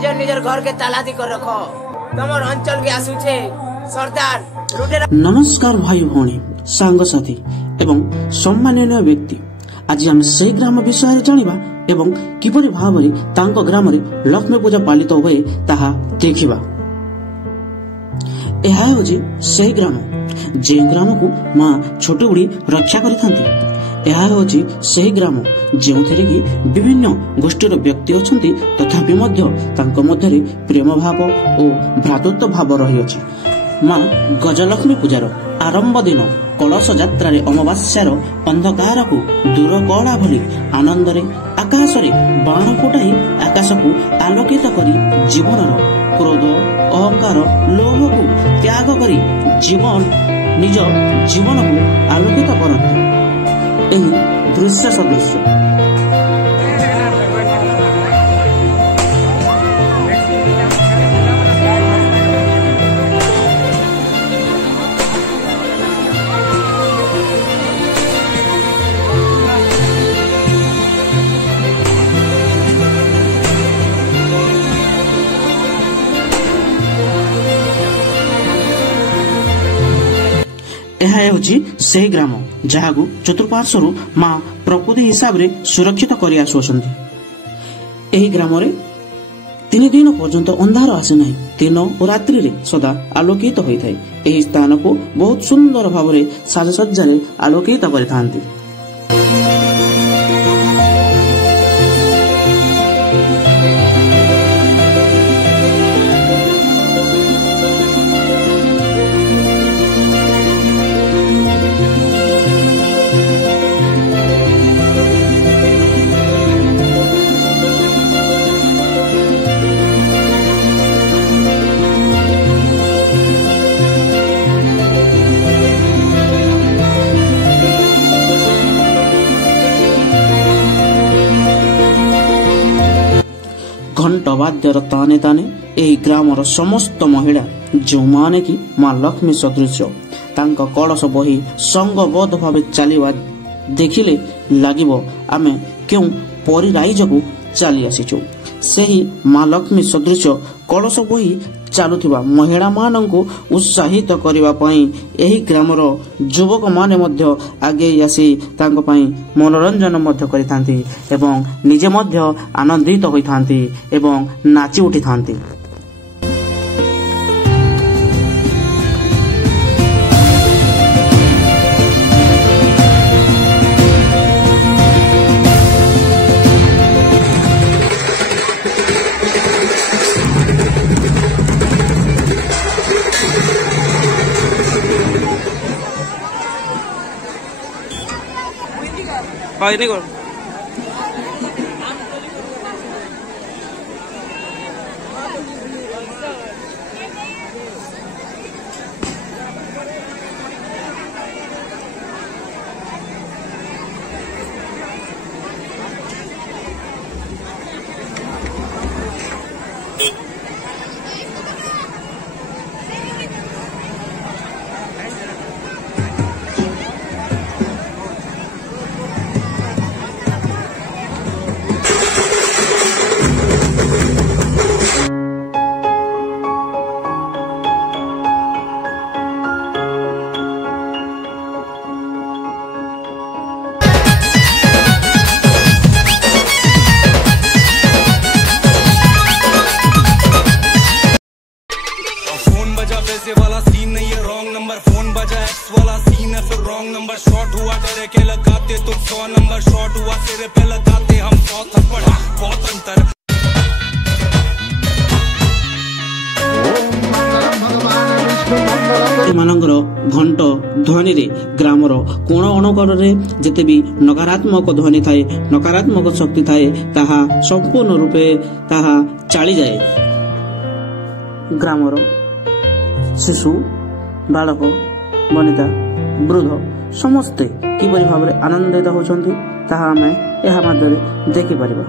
निजर निजर घर के ताला दी कर रखो तमर अंचल के आसुचे सरदार लुटेरा। नमस्कार भाई भौणी सांग साथी एवं सम्माननीय व्यक्ति, आज आम से ग्राम विषय जानिबा एवं किपरि भाबरे तांको ग्राम रे लक्ष्मी पूजा पालित हुए ताहा देखिबा। एहा होजी से ग्राम जे ग्राम को मां छोटी बुढ़ी रक्षा करिथांती। एहा होजी से ग्राम जेउथरे कि विभिन्न गोष्ठीर व्यक्ति अछंती, तथापि मध्य तांको मध्यरे प्रेम भाव और भ्रातृत्व भाव रही अछि। मां गजलक्ष्मी पूजार आरंभ दिन कलश यात्रा अमावास्यार अंधकार को दूर कला भली आनंद आकाश बाण फुटाई आकाश को आलोकित करी जीवन क्रोध अहंकार लोभ को त्याग करी निज जीवन को आलोकित करते। दृश्य सदृश्य से ग्राम जहाँ चतुर्पार्श्वर मां प्रकृति हिसाब रे सुरक्षित कर आसुछंती। ग्राम रे 3 दिन पर्यंत अंधार आसे नहीं, दिन और रात्रि रे सदा आलोकित होता है। यही स्थान को बहुत सुंदर भाव में साजसज्जा आलोकित करथांती। घंट वाद्यर ताने ताने यही ग्रामर समस्त महिला जो माने कि मां लक्ष्मी सदृश तांका कलश बही संगबद्ध भाव चलवा देखिले लागिबो आमे क्यों परी राइज को चली आसीचु। सेही मां लक्ष्मी सदृश कलश बही चालुथिबा महिला मानंको उत्साहित करिबा पई एही ग्रामर युवक माने मध्य आगे आसी तांको पई मनोरंजन मध्य करिथांती एवं निजे मध्य आनंदित होइथांती एवं नाची उठिथांती। ini kok घंट ध्वनि रे ग्रामर कोण अणकोण रे जते भी नकारात्मक ध्वनि थाए नकारात्मक शक्ति थाए ताहा संपूर्ण रूपे ताहा चाली जाए। ग्रामर शिशु बालक वनिता वृद्ध समस्ते किपरि भाव में आनंदित होचंती ताहा आमे एहा माध्यमे देखि परिबा।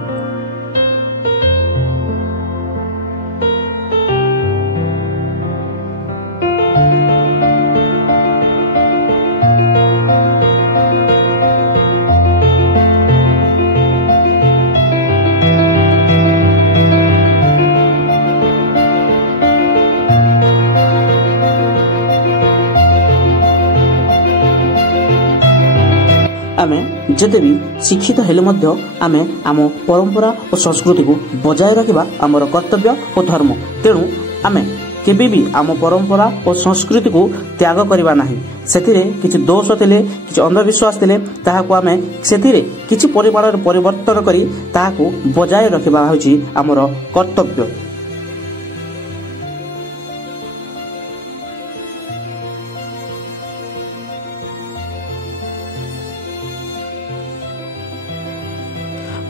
ଯେତେ ବି ଶିକ୍ଷିତ ହେଲେ ମଧ୍ୟ ଆମେ ଆମ ପରମ୍ପରା ଓ ସଂସ୍କୃତିକୁ ବଜାୟ ରଖିବା ଆମର କର୍ତ୍ତବ୍ୟ ଓ ଧର୍ମ। ତେଣୁ ଆମେ କେବେ ବି ଆମ ପରମ୍ପରା ଓ ସଂସ୍କୃତିକୁ ତ୍ୟାଗ କରିବା ନାହିଁ। ସେଥିରେ କିଛି ଦୋଷ ଥିଲେ, କିଛି ଅନ୍ଧବିଶ୍ୱାସ ଥିଲେ, ତାହାକୁ ଆମେ ସେଥିରେ କିଛି ପରିମାଣରେ ପରିବର୍ତ୍ତନ କରି ତାହାକୁ ବଜାୟ ରଖିବା ହେଉଛି ଆମର କର୍ତ୍ତବ୍ୟ।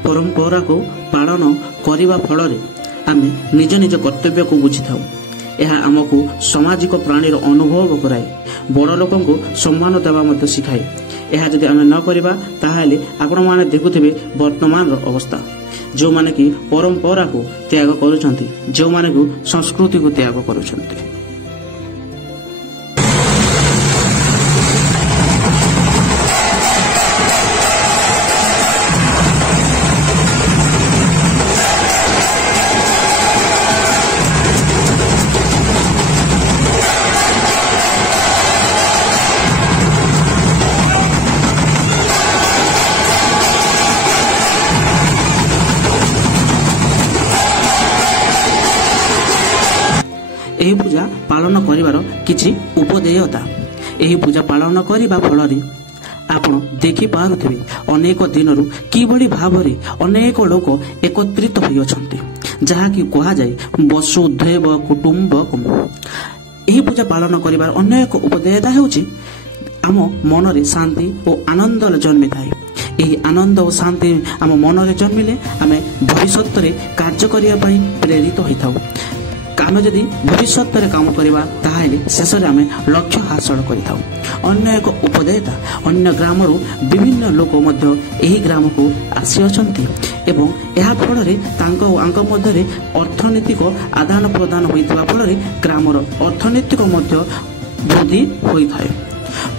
ପରମ୍ପରାକୁ ପାଳନ କରିବା ଫଳରେ ଆମେ ନିଜ ନିଜ କର୍ତ୍ତବ୍ୟକୁ ବୁଝିଥାଉ। ଏହା ଆମକୁ ସାମାଜିକ ପ୍ରାଣୀର ଅନୁଭବ କରାଏ, ବଡ଼ ଲୋକଙ୍କୁ ସମ୍ମାନ ଦେବା ମଧ୍ୟ ଶିଖାଏ। ଏହା ଯଦି ଆମେ ନ କରିବା ତାହେଲେ ଆପଣମାନେ ଦେଖୁଥିବେ ବର୍ତ୍ତମାନର ଅବସ୍ଥା, ଯେଉଁମାନେ କି ପରମ୍ପରାକୁ ତ୍ୟାଗ କରୁଛନ୍ତି, ଯେଉଁମାନେ କି ସଂସ୍କୃତିକୁ ତ୍ୟାଗ କରୁଛନ୍ତି। ଏହି ପୂଜା ପାଳନ କରିବାର କିଛି ଉପଦେୟତା। ଏହି ପୂଜା ପାଳନ କରିବା ଫଳରେ ଆପଣ ଦେଖିପାରୁଥିବେ ଅନେକ ଦିନରୁ କିଭଳି ଭାବରେ ଅନେକ ଲୋକ ଏକତ୍ରିତ ହୋଇଅଛନ୍ତି, ଯାହାକି କୁହାଯାଏ ବସୁଧୈବ କୁଟୁମ୍ବକମ୍। ଏହି ପୂଜା ପାଳନ କରିବାର ଅନେକ ଉପଦେୟତା ହେଉଛି ଆମ ମନରେ ଶାନ୍ତି ଓ ଆନନ୍ଦ ଜନ୍ମିଥାଏ। ଏହି ଆନନ୍ଦ ଓ ଶାନ୍ତି ଆମ ମନରେ ଜନ୍ମିଲେ ଆମେ ଭବିଷ୍ୟତରେ କାର୍ଯ୍ୟ କରିବା ପାଇଁ ପ୍ରେରିତ ହୋଇଥାଉ। ଆମେ ଯଦି ଭବିଷ୍ୟତରେ କାମ କରିବା ତାହେଲେ ଶେଷରେ ଆମେ ଲକ୍ଷ୍ୟ ହାସଲ କରିଥାଉ। ଅନ୍ୟ ଏକ ଉପଦେୟତା, ଅନ୍ୟ ଗ୍ରାମରୁ ବିଭିନ୍ନ ଲୋକ ମଧ୍ୟ ଏହି ଗ୍ରାମକୁ ଆସିଅଛନ୍ତି ଏବଂ ଏହା ଫଳରେ ତାଙ୍କ ମଧ୍ୟରେ ଅର୍ଥନୈତିକ ଆଦାନ ପ୍ରଦାନ ହୋଇଥିବା ଫଳରେ ଗ୍ରାମର ଅର୍ଥନୈତିକ ମଧ୍ୟ ବୃଦ୍ଧି ହୋଇଥାଏ।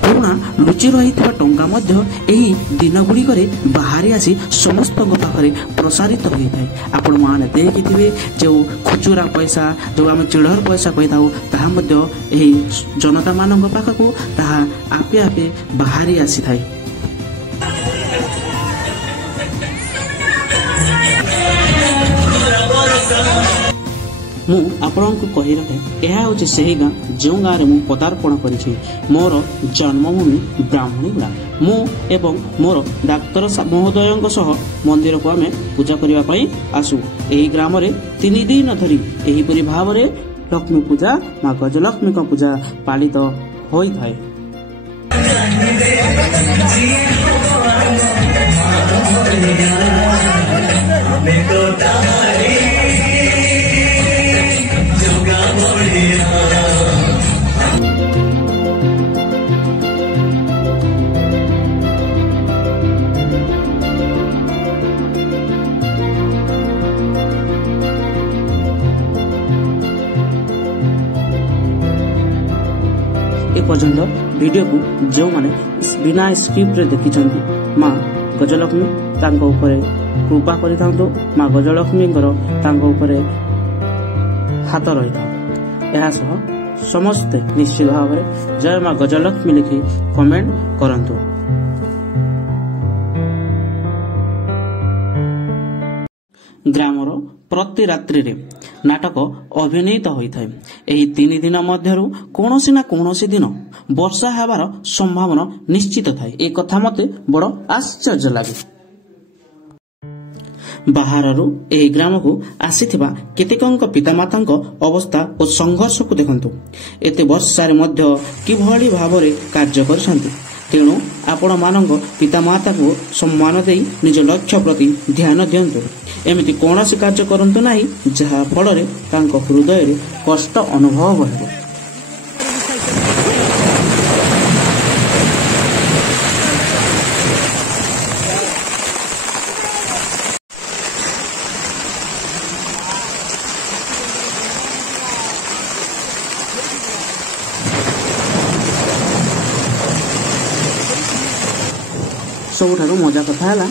ପୁରୁଣା ଲୁଚି ରହିଥିବା ଟଙ୍କା ମଧ୍ୟ ଏହି ଦିନ ଗୁଡ଼ିକରେ ବାହାରି ଆସି ସମସ୍ତଙ୍କ ପାଖରେ ପ୍ରସାରିତ ହୋଇଥାଏ। ଆପଣମାନେ ଦେଖିଥିବେ ଯେଉଁ ଖୁଚୁରା ପଇସା, ଯେଉଁ ଆମେ ଚିଲ୍ଲର ପଇସା କହିଥାଉ, ତାହା ମଧ୍ୟ ଏହି ଜନତାମାନଙ୍କ ପାଖକୁ ତାହା ଆପେ ଆପେ ବାହାରି ଆସିଥାଏ। ମୁଁ ଆପଣଙ୍କୁ କହି ରଖେ, ଏହା ହେଉଛି ସେହି ଗାଁ ଯେଉଁ ଗାଁରେ ମୁଁ ପଦାର୍ପଣ କରିଛି। ମୋର ଜନ୍ମଭୂମି ବ୍ରାହ୍ମଣୀଗୁଡ଼ା। ମୁଁ ଏବଂ ମୋର ଡାକ୍ତର ମହୋଦୟଙ୍କ ସହ ମନ୍ଦିରକୁ ଆମେ ପୂଜା କରିବା ପାଇଁ ଆସୁ। ଏହି ଗ୍ରାମରେ 3 ଦିନ ଧରି ଏହିପରି ଭାବରେ ଲକ୍ଷ୍ମୀ ପୂଜା, ମା ଗଜଲକ୍ଷ୍ମୀଙ୍କ ପୂଜା ପାଳିତ ହୋଇଥାଏ। ଏପର୍ଯ୍ୟନ୍ତ ଭିଡ଼ିଓକୁ ଯେଉଁମାନେ ବିନା ସ୍କ୍ରିପ୍ଟରେ ଦେଖିଛନ୍ତି, ମା ଗଜଲକ୍ଷ୍ମୀ ତାଙ୍କ ଉପରେ କୃପା କରିଥାନ୍ତୁ। ମା ଗଜଲକ୍ଷ୍ମୀଙ୍କର ତାଙ୍କ ଉପରେ ହାତ ରହିଥାଉ। ଏହା ସହ ସମସ୍ତେ ନିଶ୍ଚିତ ଭାବରେ ଜୟ ମା ଗଜଲକ୍ଷ୍ମୀ ଲେଖି କମେଣ୍ଟ କରନ୍ତୁ। ଗ୍ରାମର ପ୍ରତି ରାତ୍ରିରେ ନାଟକ ଅଭିନୀତ ହୋଇଥାଏ। ଏହି 3 ଦିନ ମଧ୍ୟରୁ କୌଣସି ନା କୌଣସି ଦିନ ବର୍ଷା ହେବାର ସମ୍ଭାବନା ନିଶ୍ଚିତ ଥାଏ। ଏ କଥା ମୋତେ ବଡ଼ ଆଶ୍ଚର୍ଯ୍ୟ ଲାଗେ। ବାହାରରୁ ଏହି ଗ୍ରାମକୁ ଆସିଥିବା କେତେକଙ୍କ ପିତାମାତାଙ୍କ ଅବସ୍ଥା ଓ ସଂଘର୍ଷକୁ ଦେଖନ୍ତୁ। ଏତେ ବର୍ଷାରେ ମଧ୍ୟ କିଭଳି ଭାବରେ କାର୍ଯ୍ୟ କରିଛନ୍ତି। ତେଣୁ ଆପଣମାନଙ୍କ ପିତାମାତାକୁ ସମ୍ମାନ ଦେଇ ନିଜ ଲକ୍ଷ୍ୟ ପ୍ରତି ଧ୍ୟାନ ଦିଅନ୍ତୁ। ଏମିତି କୌଣସି କାର୍ଯ୍ୟ କରନ୍ତୁ ନାହିଁ ଯାହା ଫଳରେ ତାଙ୍କ ହୃଦୟରେ କଷ୍ଟ ଅନୁଭବ ହେବ। ସବୁଠାରୁ ମଜା କଥା ହେଲା,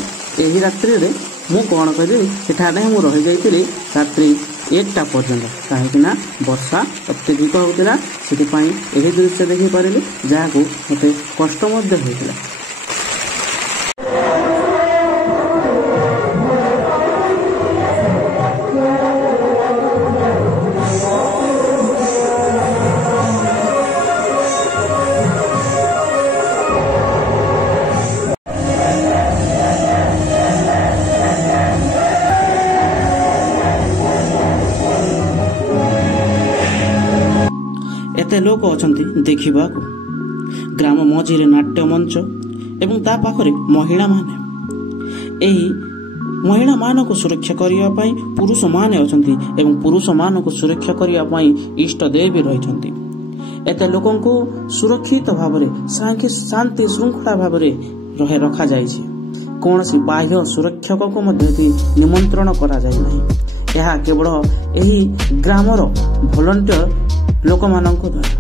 ଏହି ରାତ୍ରିରେ ମୁଁ କ'ଣ କଲି, ସେଠାରେ ମୁଁ ରହିଯାଇଥିଲି ରାତ୍ରି 1ଟା ପର୍ଯ୍ୟନ୍ତ। କାହିଁକିନା ବର୍ଷା ଅତ୍ୟଧିକ ହେଉଥିଲା, ସେଥିପାଇଁ ଏହି ଦୃଶ୍ୟ ଦେଖିପାରିଲି, ଯାହାକୁ ମୋତେ କଷ୍ଟ ମଧ୍ୟ ହୋଇଥିଲା। କେତେ ଲୋକ ଅଛନ୍ତି ଦେଖିବାକୁ। ଗ୍ରାମ ମଝିରେ ନାଟ୍ୟ ମଞ୍ଚ ଏବଂ ତା ପାଖରେ ମହିଳାମାନେ। ଏହି ମହିଳାମାନଙ୍କୁ ସୁରକ୍ଷା କରିବା ପାଇଁ ପୁରୁଷମାନେ ଅଛନ୍ତି ଏବଂ ପୁରୁଷମାନଙ୍କୁ ସୁରକ୍ଷା କରିବା ପାଇଁ ଇଷ୍ଟଦେବୀ ବି ରହିଛନ୍ତି। ଏତେ ଲୋକଙ୍କୁ ସୁରକ୍ଷିତ ଭାବରେ ଶାନ୍ତି ଶୃଙ୍ଖଳା ଭାବରେ ରଖାଯାଇଛି। କୌଣସି ବାହ୍ୟ ସୁରକ୍ଷକଙ୍କୁ ମଧ୍ୟ ଏଠି ନିମନ୍ତ୍ରଣ କରାଯାଇ ନାହିଁ। ଏହା କେବଳ ଏହି ଗ୍ରାମର ଭଲଣ୍ଟିୟର ଲୋକମାନଙ୍କ ଦ୍ୱାରା।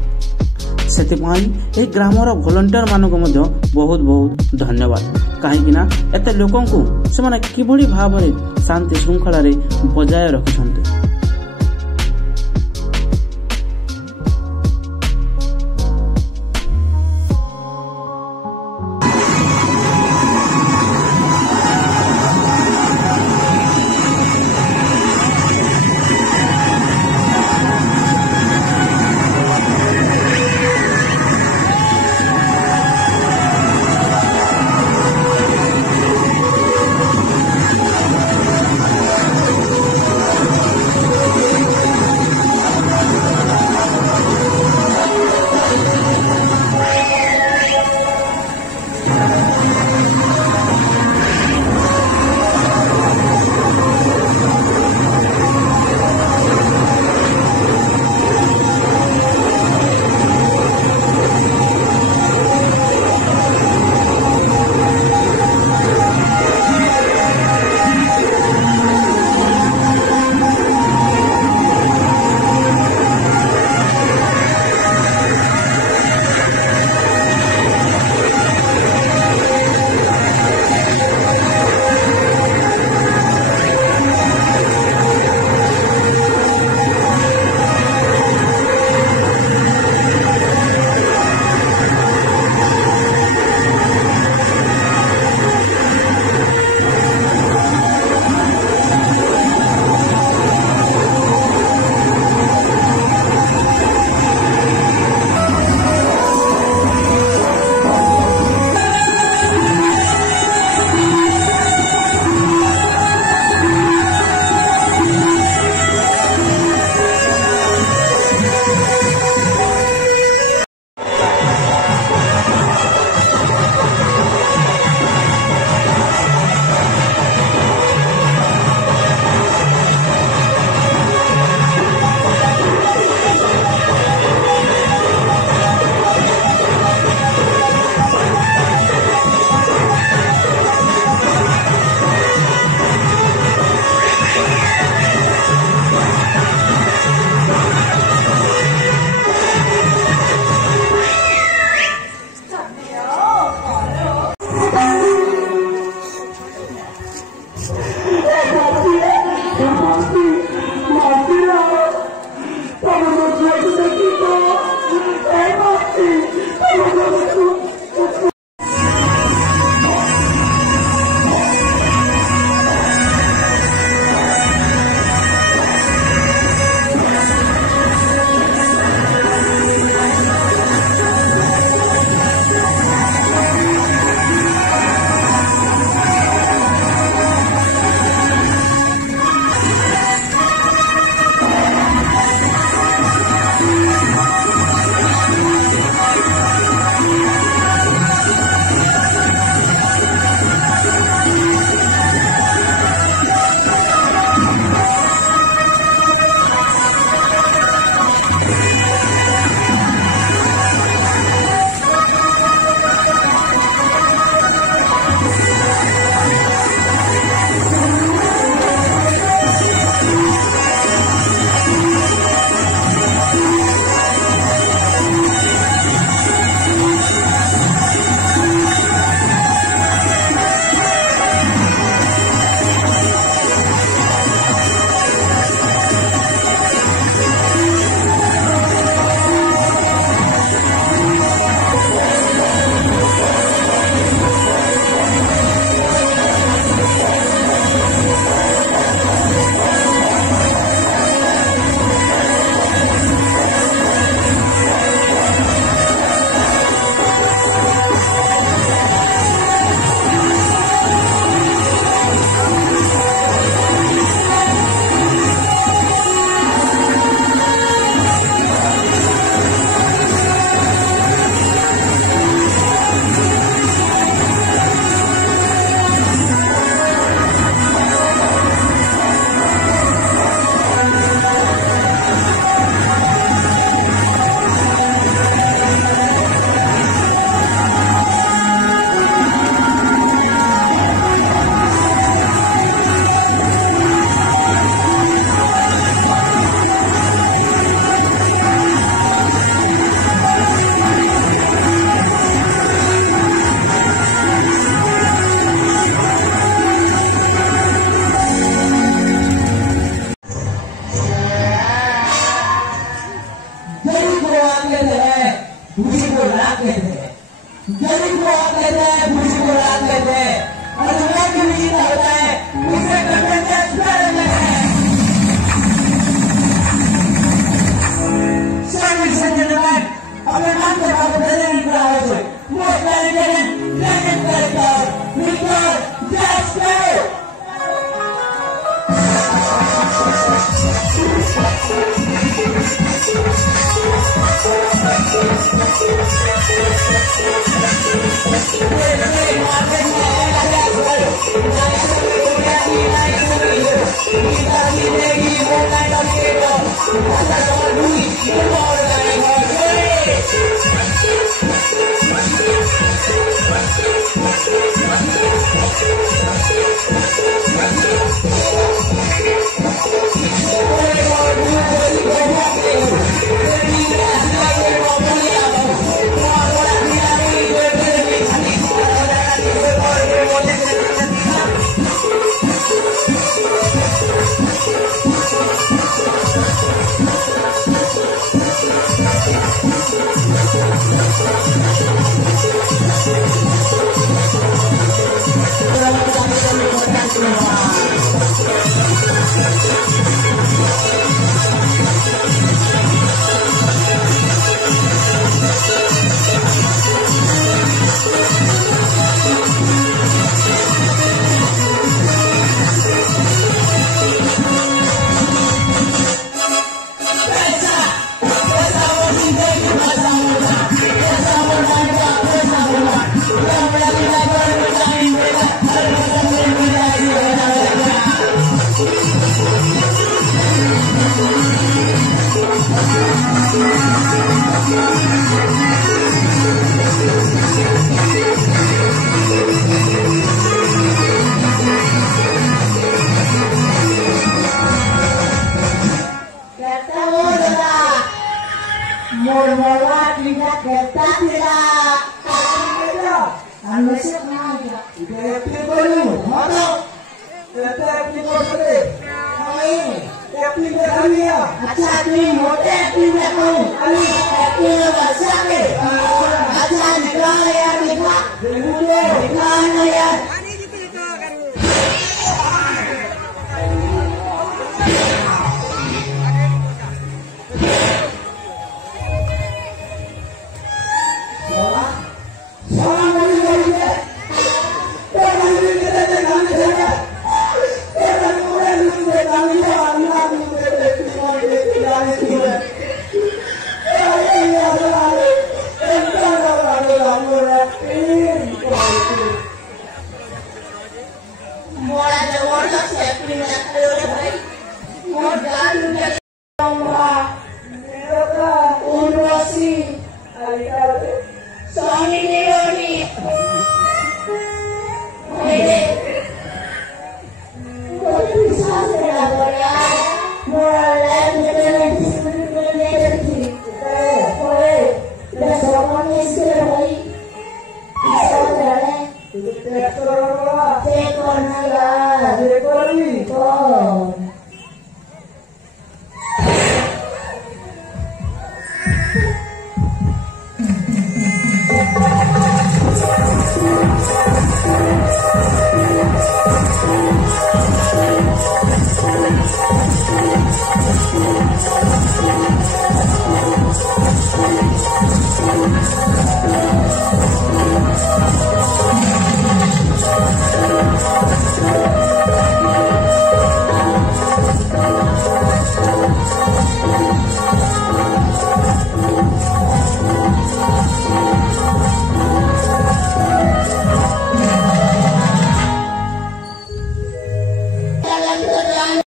ସେଥିପାଇଁ ଏହି ଗ୍ରାମର ଭଲଣ୍ଟିୟର ମାନଙ୍କୁ ମଧ୍ୟ ବହୁତ ବହୁତ ଧନ୍ୟବାଦ। କାହିଁକିନା ଏତେ ଲୋକଙ୍କୁ ସେମାନେ କିଭଳି ଭାବରେ ଶାନ୍ତି ଶୃଙ୍ଖଳାରେ ବଜାୟ ରଖୁଛନ୍ତି। भूसी को राख लेते हैं, जमीन को आग लेते हैं, भूसी को राख लेते हैं, और दुनिया की नींद होता है उसे करने से छुड़ा लेते हैं। Ladies and gentlemen, अपने नाम के बाद प्रेजेंट करा है most talented legend character mister jasper.